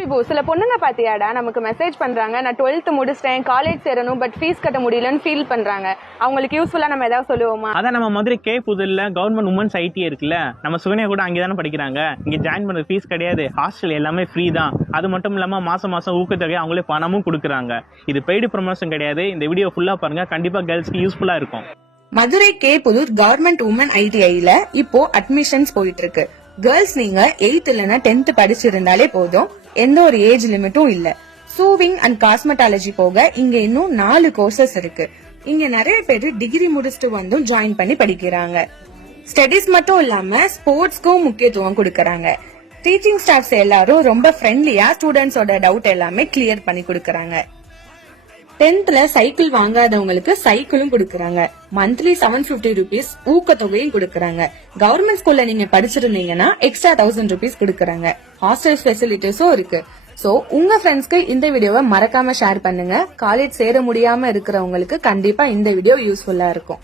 விபு, சில பொண்ணுங்க பாத்தியாடா நமக்கு மெசேஜ் பண்றாங்க, நான் 12th முடிச்சிட்டேன், காலேஜ் சேரணும், பட் ஃபீஸ் கட்ட முடியலன்னு ஃபீல் பண்றாங்க. அவங்களுக்கு யூஸ்ஃபுல்லா நம்ம ஏதாவது சொல்லுவோமா? அதான் நம்ம மதுரை கே புதூர்ல கவர்மெண்ட் உமன்ஸ் ஐடி இருக்குல்ல, நம்ம சுகன்யா கூட அங்கே தானே படிக்கிறாங்க. இங்க ஜாயின் பண்ண ஃபீஸ் கிடையாது, ஹாஸ்டல் எல்லாமே ஃப்ரீ தான். அது மட்டும் இல்லாம மாசம் மாசம் ஊக்கத்தொகை அவங்களே பணமும் கொடுக்குறாங்க. இது பெய்டு ப்ரமோஷன் கிடையாது. இந்த வீடியோ ஃபுல்லா பாருங்க, கண்டிப்பா கேர்ள்ஸ்க்கு யூஸ்ஃபுல்லா இருக்கும். மதுரை கே புதூர் கவர்மெண்ட் உமன் ஐடிஐல இப்போ அட்மிஷன்ஸ் போயிட்டு இருக்கு. கேர்ள்ஸ் நீங்க 8th இல்லனா 10th படிச்சிருந்தாலே போதும், எந்த ஒரு ஏஜ் லிமிட்டும் இல்ல. சூவிங் அண்ட் காஸ்மெட்டாலஜி போக இங்க இன்னும் 4 கோர்சஸ் இருக்கு. இங்க நிறைய பேர் டிகிரி முடிச்சுட்டு வந்தும் ஜாயின் பண்ணி படிக்கிறாங்க. ஸ்டடிஸ் மட்டும் இல்லாம ஸ்போர்ட்ஸ்க்கும் முக்கியத்துவம் கொடுக்கறாங்க. டீச்சிங் ஸ்டாஃப்ஸ் எல்லாரும் ரொம்ப ஃப்ரெண்ட்லியா ஸ்டூடெண்ட்ஸோட டவுட் எல்லாமே கிளியர் பண்ணி கொடுக்கறாங்க. 10thல சைக்கிள் வாங்காதவங்களுக்கு சைக்கிளும் கொடுக்கறாங்க. மந்த்லி 750 rupees ஊக்கத்தொகையும் கொடுக்கறாங்க. கவர்மெண்ட் ஸ்கூல்ல நீங்க படிச்சிருந்தீங்கன்னா எக்ஸ்ட்ரா 1000 rupees கொடுக்கறாங்க. ஹாஸ்டல் ஃபெசிலிட்டிஸும் இருக்கு. சோ உங்க ஃப்ரெண்ட்ஸ்க்கு இந்த வீடியோவை மறக்காம ஷேர் பண்ணுங்க. காலேஜ் சேர முடியாம இருக்கிறவங்களுக்கு கண்டிப்பா இந்த வீடியோ யூஸ்ஃபுல்லா இருக்கும்.